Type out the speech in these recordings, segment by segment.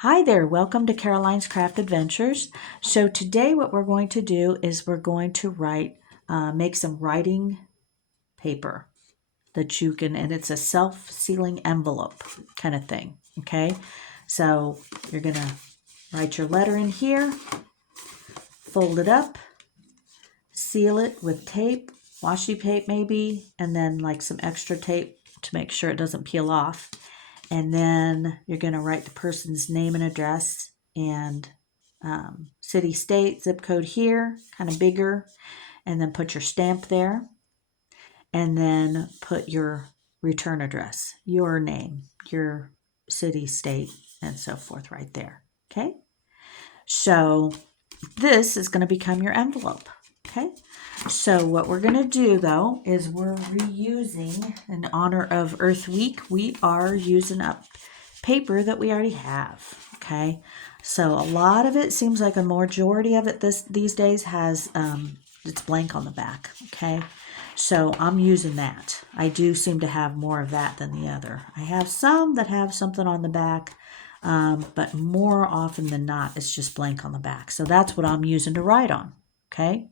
Hi there, welcome to Caroline's Craft Adventures. So today what we're going to do is we're going to make some writing paper that you can, and it's a self-sealing envelope kind of thing, okay? So you're gonna write your letter in here, fold it up, seal it with tape, washi tape maybe, and then like some extra tape to make sure it doesn't peel off. And then you're going to write the person's name and address and city, state, zip code here, kind of bigger, and then put your stamp there. And then put your return address, your name, your city, state, and so forth right there. Okay? So this is going to become your envelope. Okay? So what we're going to do though is we're reusing, in honor of Earth Week, we are using up paper that we already have. Okay, so a lot of it seems like a majority of it these days has it's blank on the back. Okay, so I'm using that. I do seem to have more of that than the other. I have some that have something on the back, but more often than not it's just blank on the back. So that's what I'm using to write on. Okay,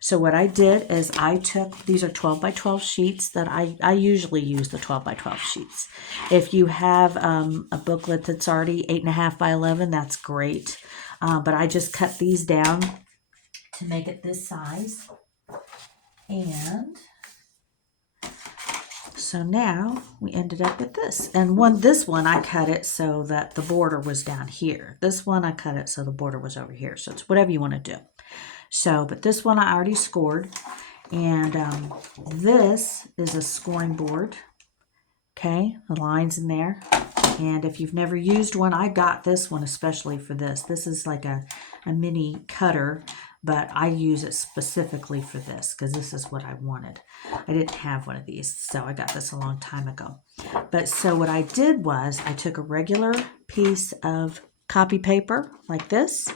so what I did is I took, these are 12 by 12 sheets that I usually use the 12 by 12 sheets. If you have a booklet that's already 8.5 by 11, that's great. But I just cut these down to make it this size. And so now we ended up with this. And this one I cut it so that the border was down here. This one I cut it so the border was over here. So it's whatever you want to do. So, but this one I already scored, and this is a scoring board. Okay, the lines in there. And if you've never used one, I got this one especially for this. This is like a mini cutter, but I use it specifically for this because this is what I wanted. I didn't have one of these, so I got this a long time ago. But so what I did was I took a regular piece of copy paper like this,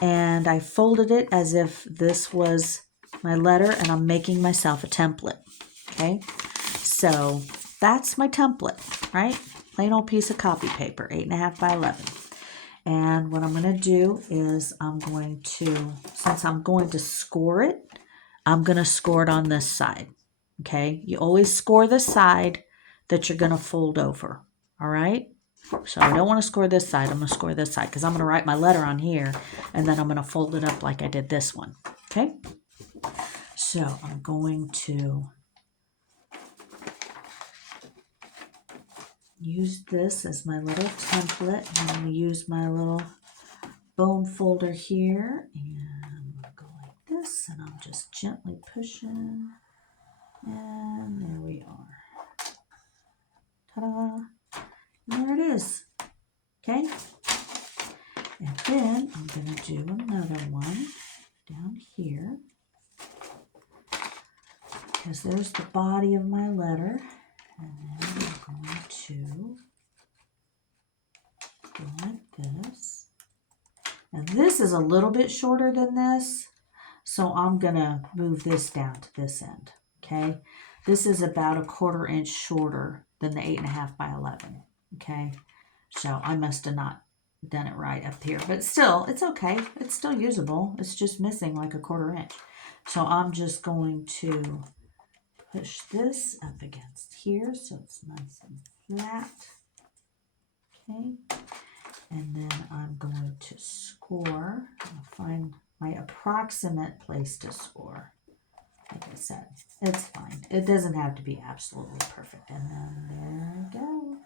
and I folded it as if this was my letter, and I'm making myself a template. Okay, so that's my template, right? Plain old piece of copy paper, 8.5 by 11. And what I'm going to do is I'm going to, since I'm going to score it, I'm going to score it on this side. Okay, you always score the side that you're going to fold over. All right. So I don't want to score this side. I'm going to score this side because I'm going to write my letter on here, and then I'm going to fold it up like I did this one. Okay. So I'm going to use this as my little template. I'm going to use my little bone folder here, and go like this, and I'm just gently pushing, and there we are. Ta-da! There it is. Okay. And then I'm going to do another one down here, because there's the body of my letter. And then I'm going to go like this. And this is a little bit shorter than this, so I'm going to move this down to this end. Okay. This is about a 1/4 inch shorter than the 8.5 by 11. Okay. So I must have not done it right up here, but still, it's okay. It's still usable. It's just missing like a 1/4 inch. So I'm just going to push this up against here so it's nice and flat. Okay. And then I'm going to score. I'll find my approximate place to score. Like I said, it's fine. It doesn't have to be absolutely perfect. And then there we go.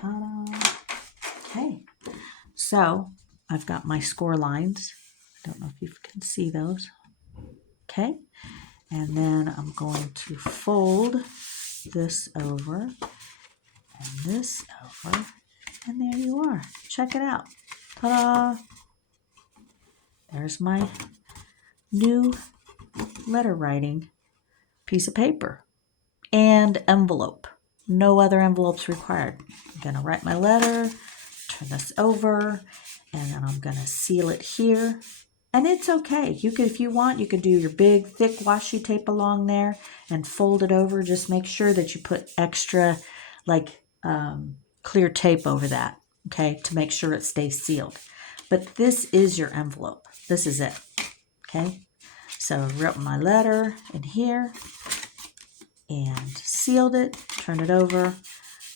Ta-da. Okay. So I've got my score lines. I don't know if you can see those. Okay. And then I'm going to fold this over and this over. And there you are. Check it out. Ta-da! There's my new letter writing piece of paper and envelope. No other envelopes required. I'm going to write my letter, turn this over, and then I'm going to seal it here. And it's okay. You could, if you want, you could do your big, thick washi tape along there and fold it over. Just make sure that you put extra, like, clear tape over that. okay, to make sure it stays sealed. But this is your envelope. This is it, okay? So I wrote my letter in here and sealed it, turned it over.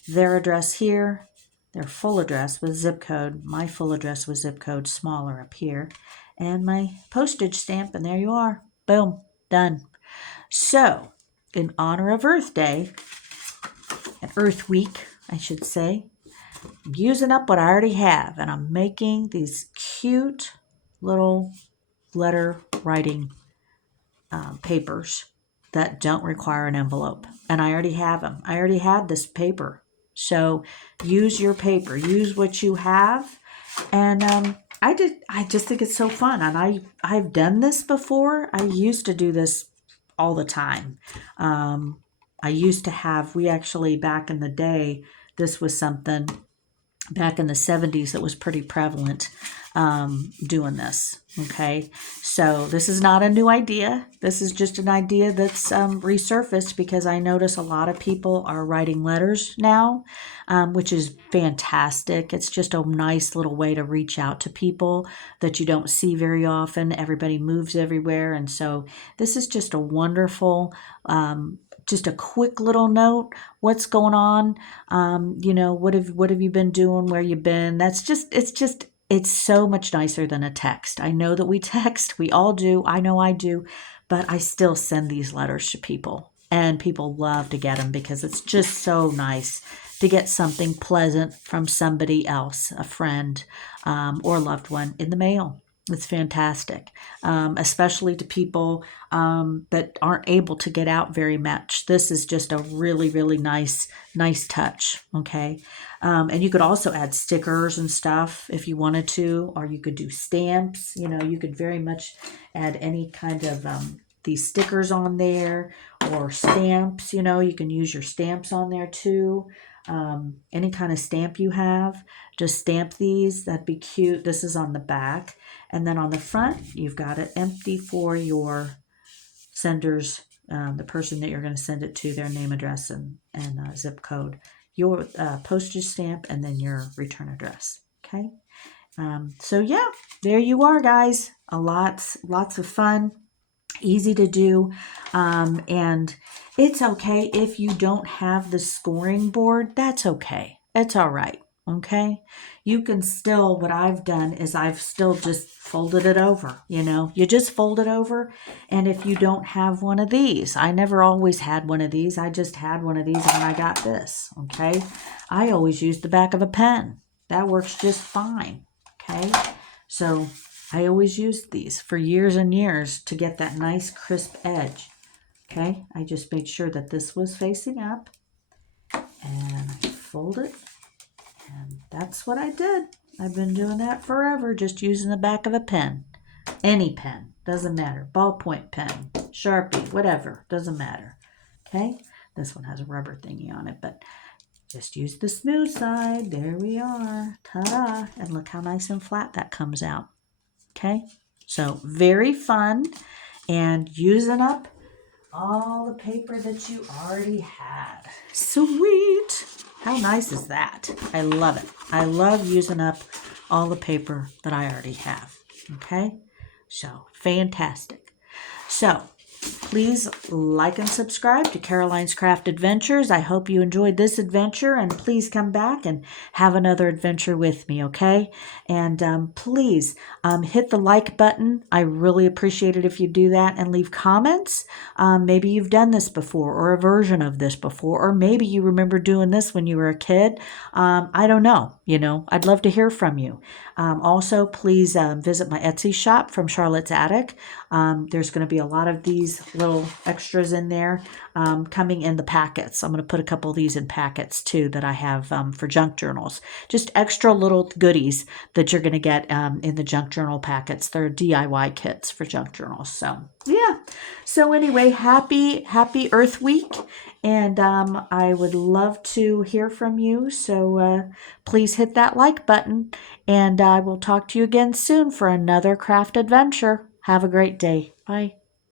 Their address here, their full address with zip code. My full address was zip code smaller up here. And my postage stamp, and there you are. Boom, done. So, in honor of Earth Day, and Earth Week, I should say, I'm using up what I already have, and I'm making these cute little letter writing papers that don't require an envelope. And I already have them. I already have this paper. So use your paper. Use what you have. And I just think it's so fun. And I've done this before. I used to do this all the time. I used to have, we actually, back in the day, this was something back in the 70s that was pretty prevalent, doing this. Okay, so this is not a new idea. This is just an idea that's resurfaced because I notice a lot of people are writing letters now, which is fantastic. It's just a nice little way to reach out to people that you don't see very often. Everybody moves everywhere, and so this is just a wonderful, just a quick little note. What's going on? What have you been doing? Where you been? It's so much nicer than a text. I know that we text, we all do. I know I do, but I still send these letters to people, and people love to get them because it's just so nice to get something pleasant from somebody else, a friend, or loved one in the mail. It's fantastic, especially to people that aren't able to get out very much. This is just a really, really nice touch, okay? And you could also add stickers and stuff if you wanted to, or you could do stamps. You could very much add any kind of these stickers on there, or stamps. You can use your stamps on there too. Any kind of stamp you have, just stamp these. That'd be cute. This is on the back. And then on the front, you've got it empty for your sender's, the person that you're going to send it to, their name, address, and zip code, your postage stamp, and then your return address. Okay. So yeah, there you are, guys. Lots of fun, easy to do, and it's okay if you don't have the scoring board. That's okay. It's all right. Okay. You can still, what I've done is I've still just folded it over. You just fold it over. And if you don't have one of these, I never always had one of these. I just had one of these when I got this. Okay. I always use the back of a pen. That works just fine. Okay. So I always used these for years and years to get that nice crisp edge. Okay. I just made sure that this was facing up, and I fold it. And that's what I did. I've been doing that forever, just using the back of a pen. Any pen, doesn't matter. Ballpoint pen, Sharpie, whatever, doesn't matter. Okay, this one has a rubber thingy on it, but just use the smooth side. There we are. Ta-da! And look how nice and flat that comes out. Okay, so very fun, and using up all the paper that you already had. Sweet! How nice is that? I love it. I love using up all the paper that I already have. Okay? So, fantastic. So, please like and subscribe to Caroline's Craft Adventures. I hope you enjoyed this adventure, and please come back and have another adventure with me, okay? And please hit the like button. I really appreciate it if you do that, and leave comments. Maybe you've done this before, or a version of this before, or maybe you remember doing this when you were a kid. I don't know. I'd love to hear from you. Also, please visit my Etsy shop from Charlotte's Attic. There's going to be a lot of these little extras in there coming in the packets. I'm going to put a couple of these in packets too that I have for junk journals. Just extra little goodies that you're going to get in the junk journal packets. They're DIY kits for junk journals. So yeah. So anyway, happy Earth Week. And I would love to hear from you. So please hit that like button. And I will talk to you again soon for another craft adventure. Have a great day. Bye.